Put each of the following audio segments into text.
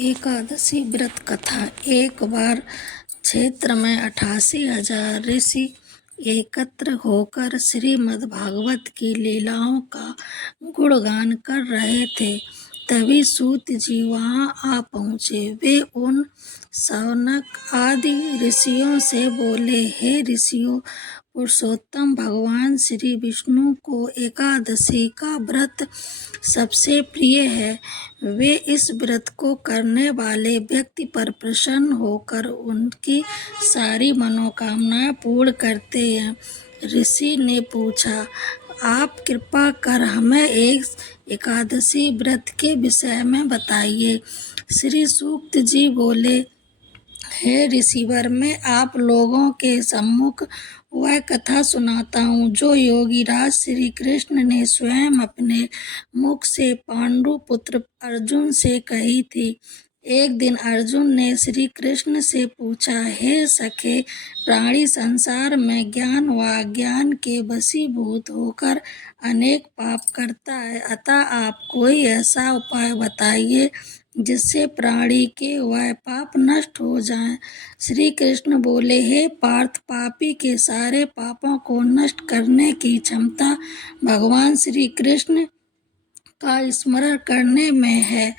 एकादशी व्रत कथा। एक बार क्षेत्र में 88,000 ऋषि एकत्र होकर श्रीमद्भागवत की लीलाओं का गुणगान कर रहे थे। तभी सूत जी वहां आ पहुंचे। वे उन शौनक आदि ऋषियों से बोले, हे ऋषियों, पुरुषोत्तम भगवान श्री विष्णु को एकादशी का व्रत सबसे प्रिय है। वे इस व्रत को करने वाले व्यक्ति पर प्रसन्न होकर उनकी सारी मनोकामनाएं पूर्ण करते हैं। ऋषि ने पूछा, आप कृपा कर हमें एक एकादशी व्रत के विषय में बताइए। श्री सूक्त जी बोले, हे ऋषिवर, मैं आप लोगों के सम्मुख वह कथा सुनाता हूँ जो योगीराज श्री कृष्ण ने स्वयं अपने मुख से पांडु पुत्र अर्जुन से कही थी। एक दिन अर्जुन ने श्री कृष्ण से पूछा, हे सखे, प्राणी संसार में ज्ञान व अज्ञान के वशीभूत होकर अनेक पाप करता है, अतः आप कोई ऐसा उपाय बताइए जिससे प्राणी के वह पाप नष्ट हो जाएं। श्री कृष्ण बोले, हे पार्थ, पापी के सारे पापों को नष्ट करने की क्षमता भगवान श्री कृष्ण का स्मरण करने में है,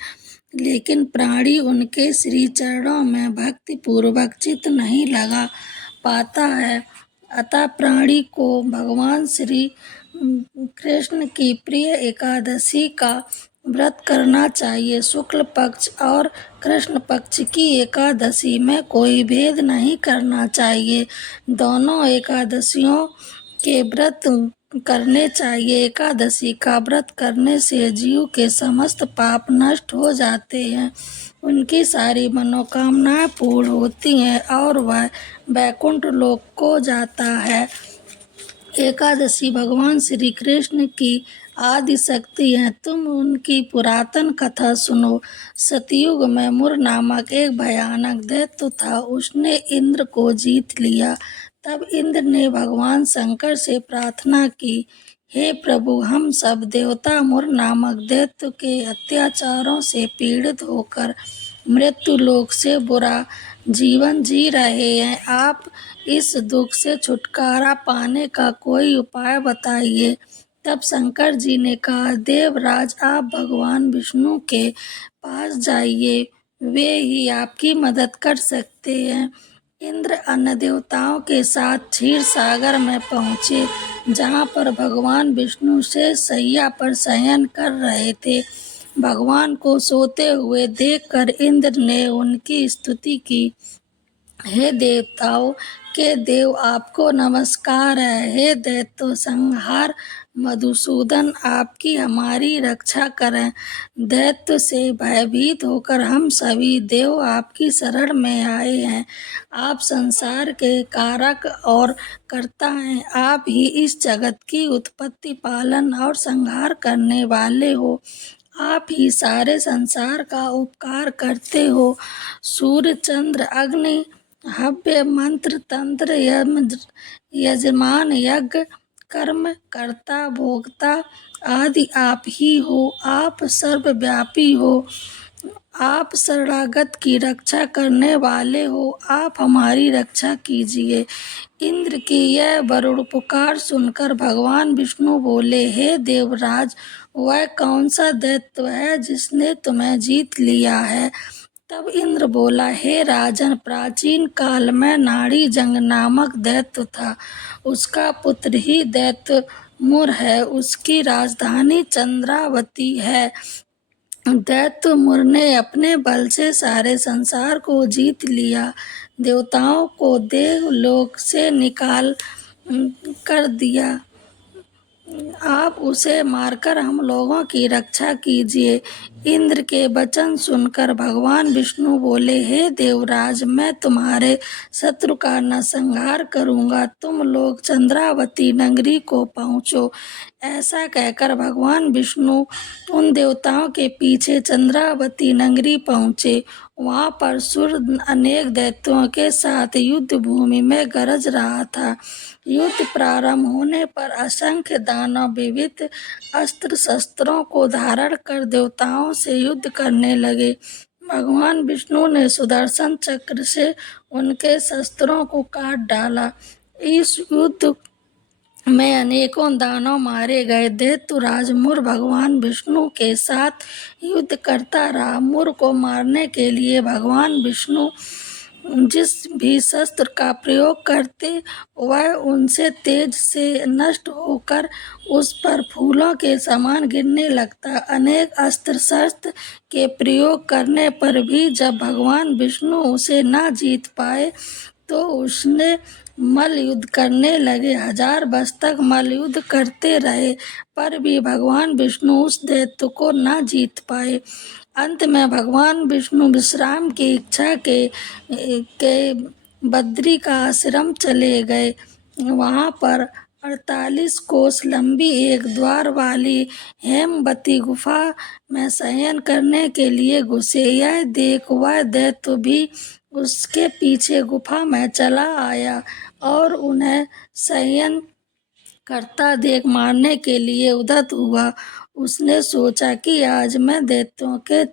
लेकिन प्राणी उनके श्री चरणों में भक्ति पूर्वक चित्त नहीं लगा पाता है। अतः प्राणी को भगवान श्री कृष्ण की प्रिय एकादशी का व्रत करना चाहिए। शुक्ल पक्ष और कृष्ण पक्ष की एकादशी में कोई भेद नहीं करना चाहिए। दोनों एकादशियों के व्रत करने चाहिए। एकादशी का व्रत करने से जीव के समस्त पाप नष्ट हो जाते हैं, उनकी सारी मनोकामनाएं पूर्ण होती हैं और वह वैकुंठ लोक को जाता है। एकादशी भगवान श्री कृष्ण की आदि शक्ति है। तुम उनकी पुरातन कथा सुनो। सतयुग में मुर नामक एक भयानक दैत्य था। उसने इंद्र को जीत लिया। तब इंद्र ने भगवान शंकर से प्रार्थना की, हे प्रभु, हम सब देवता मुर नामक दैत्य के अत्याचारों से पीड़ित होकर मृत्यु लोक से बुरा जीवन जी रहे हैं। आप इस दुख से छुटकारा पाने का कोई उपाय बताइए। तब शंकर जी ने कहा, देवराज, आप भगवान विष्णु के पास जाइए, वे ही आपकी मदद कर सकते हैं। इंद्र अन्य देवताओं के साथ क्षीर सागर में पहुंचे, जहां पर भगवान विष्णु से शैया पर शयन कर रहे थे। भगवान को सोते हुए देखकर इंद्र ने उनकी स्तुति की, हे देवताओं के देव, आपको नमस्कार है। हे दैत्य संहार मधुसूदन, आपकी हमारी रक्षा करें। दैत्य से भयभीत होकर हम सभी देव आपकी शरण में आए हैं। आप संसार के कारक और कर्ता हैं। आप ही इस जगत की उत्पत्ति, पालन और संहार करने वाले हो। आप ही सारे संसार का उपकार करते हो। सूर्य, चंद्र, अग्नि, हव्य, मंत्र, तंत्र, यजमान, यज्ञ, कर्म, कर्ता, भोक्ता आदि आप ही हो। आप सर्वव्यापी हो। आप शरणागत की रक्षा करने वाले हो। आप हमारी रक्षा कीजिए। इंद्र की यह वरुण पुकार सुनकर भगवान विष्णु बोले, हे देवराज, वह कौन सा दैत्य है जिसने तुम्हें जीत लिया है? तब इंद्र बोला, हे राजन, प्राचीन काल में नाड़ी जंग नामक दैत्य था। उसका पुत्र ही दैत्य मुर है। उसकी राजधानी चंद्रावती है। दैत्य मुर ने अपने बल से सारे संसार को जीत लिया। देवताओं को देवलोक से निकाल कर दिया। आप उसे मारकर हम लोगों की रक्षा कीजिए। इंद्र के वचन सुनकर भगवान विष्णु बोले, हे देवराज, मैं तुम्हारे शत्रु का नरसंहार करूंगा। तुम लोग चंद्रावती नगरी को पहुंचो। ऐसा कहकर भगवान विष्णु उन देवताओं के पीछे चंद्रावती नगरी पहुंचे। वहां पर सूर्य अनेक दैत्यों के साथ युद्ध भूमि में गरज रहा था। युद्ध प्रारंभ होने पर असंख्य दानव विविध अस्त्र शस्त्रों को धारण कर देवताओं से युद्ध करने लगे। भगवान विष्णु ने सुदर्शन चक्र से उनके शस्त्रों को काट डाला। इस युद्ध में अनेकों दानव मारे गए। दैत्यराज मुर भगवान विष्णु के साथ युद्ध करता रहा। मुर को मारने के लिए भगवान विष्णु जिस भी शस्त्र का प्रयोग करते वह उनसे तेज से नष्ट होकर उस पर फूलों के समान गिरने लगता। अनेक अस्त्र शस्त्र के प्रयोग करने पर भी जब भगवान विष्णु उसे न जीत पाए तो उसने मल्ल युद्ध करने लगे। 1000 वर्ष तक मल्ल युद्ध करते रहे पर भी भगवान विष्णु उस दैत्य को न जीत पाए। अंत में भगवान विष्णु विश्राम की इच्छा के बद्री का आश्रम चले गए। वहां पर 48 कोस लंबी एक द्वार वाली हेमवती गुफा में शयन करने के लिए घुसे। यह देख वह दैत्य भी उसके पीछे गुफा में चला आया और उन्हें शयन करता देख मारने के लिए उद्यत हुआ। उसने सोचा कि आज मैं दैत्यों के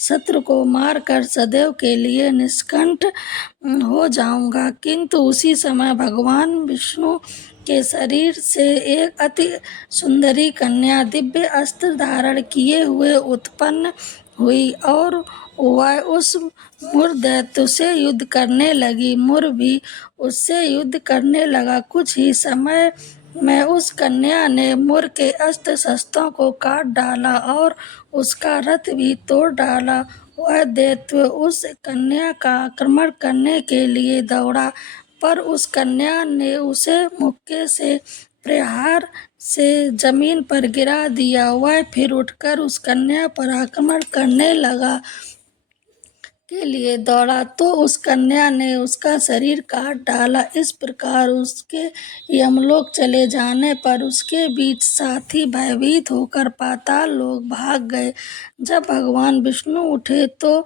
शत्रु को मारकर सदैव के लिए निष्कंठ हो जाऊंगा। किंतु उसी समय भगवान विष्णु के शरीर से एक अति सुंदरी कन्या दिव्य अस्त्र धारण किए हुए उत्पन्न हुई और वह उस मुर दैत्य से युद्ध करने लगी। मुर भी उससे युद्ध करने लगा। कुछ ही समय में उस कन्या ने मुर के अस्त्र शस्त्रों को काट डाला और उसका रथ भी तोड़ डाला। वह दैत्य उस कन्या का आक्रमण करने के लिए दौड़ा पर उस कन्या ने उसे मुक्के से प्रहार से जमीन पर गिरा दिया। वह फिर उठकर उस कन्या पर आक्रमण करने लगा के लिए दौड़ा तो उस कन्या ने उसका शरीर काट डाला। इस प्रकार उसके यमलोक चले जाने पर उसके बीच साथी भयभीत होकर पाताल लोक भाग गए। जब भगवान विष्णु उठे तो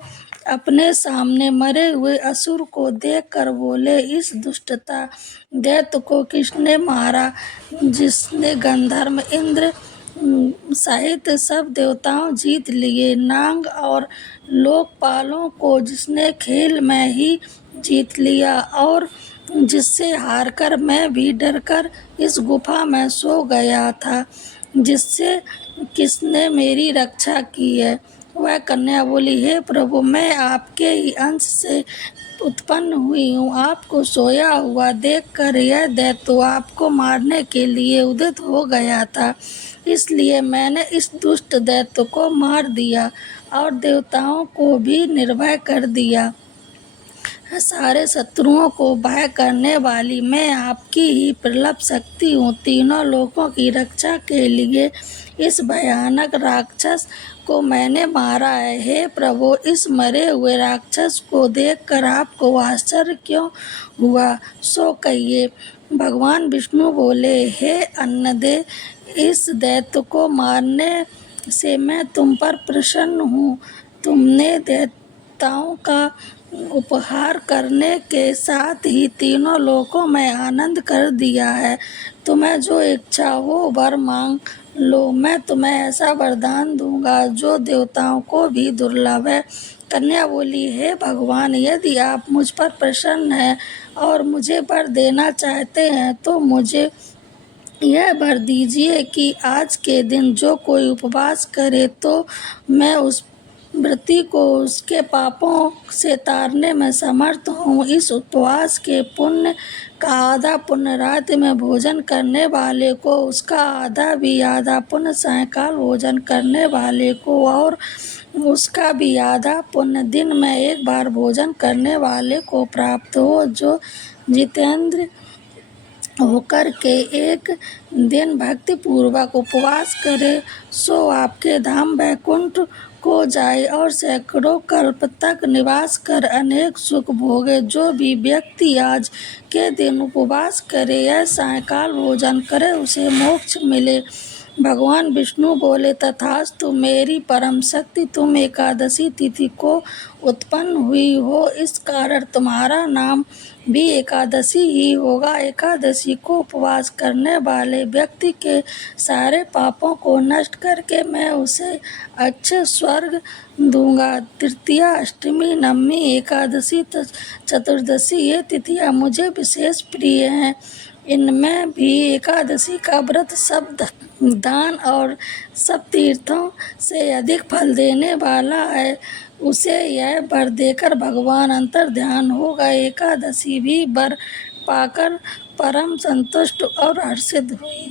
अपने सामने मरे हुए असुर को देखकर बोले, इस दुष्टता दैत्य को किसने मारा जिसने गंधर्व इंद्र सहित सब देवताओं जीत लिए, नाग और लोकपालों को जिसने खेल में ही जीत लिया और जिससे हारकर मैं भी डरकर इस गुफा में सो गया था, जिससे किसने मेरी रक्षा की है। वह कन्या बोली, हे प्रभु, मैं आपके ही अंश से उत्पन्न हुई हूँ। आपको सोया हुआ देखकर यह दैत्य आपको मारने के लिए उद्यत हो गया था, इसलिए मैंने इस दुष्ट दैत्य को मार दिया और देवताओं को भी निर्भय कर दिया। सारे शत्रुओं को भय करने वाली मैं आपकी ही प्रबल शक्ति हूँ। तीनों लोकों की रक्षा के लिए इस भयानक राक्षस को मैंने मारा है। हे प्रभु, इस मरे हुए राक्षस को देखकर आपको आश्चर्य क्यों हुआ, सो कहिए। भगवान विष्णु बोले, हे अन्नदे, इस दैत्य को मारने से मैं तुम पर प्रसन्न हूँ। तुमने देवताओं का उपहार करने के साथ ही तीनों लोकों में आनंद कर दिया है। तुम्हें जो इच्छा हो वर मांग लो, मैं तुम्हें ऐसा वरदान दूंगा जो देवताओं को भी दुर्लभ है। कन्या बोली, हे भगवान, यदि आप मुझ पर प्रसन्न हैं और मुझे वर देना चाहते हैं तो मुझे यह वर दीजिए कि आज के दिन जो कोई उपवास करे तो मैं उस व्रती को उसके पापों से तारने में समर्थ हूँ। इस उपवास के पुण्य का आधा पुण्य रात्रि में भोजन करने वाले को, उसका आधा भी आधा पुण्य सायंकाल भोजन करने वाले को और उसका भी आधा पुण्य दिन में एक बार भोजन करने वाले को प्राप्त हो। जो जितेंद्र होकर के एक दिन भक्ति पूर्वक उपवास करे सो आपके धाम वैकुंठ को जाए और सैकड़ों कल्प तक निवास कर अनेक सुख भोगे। जो भी व्यक्ति आज के दिन उपवास करे या सायंकाल भोजन करे उसे मोक्ष मिले। भगवान विष्णु बोले, तथास्तु मेरी परम शक्ति, तुम एकादशी तिथि को उत्पन्न हुई हो, इस कारण तुम्हारा नाम भी एकादशी ही होगा। एकादशी को उपवास करने वाले व्यक्ति के सारे पापों को नष्ट करके मैं उसे अच्छे स्वर्ग दूंगा। तृतीया, अष्टमी, नवमी, एकादशी, चतुर्दशी ये तिथियां मुझे विशेष प्रिय हैं। इनमें भी एकादशी का व्रत सब दान और सब तीर्थों से अधिक फल देने वाला है। उसे यह वर देकर भगवान अंतर्ध्यान होगा। एकादशी भी वर पाकर परम संतुष्ट और हर्षित हुई।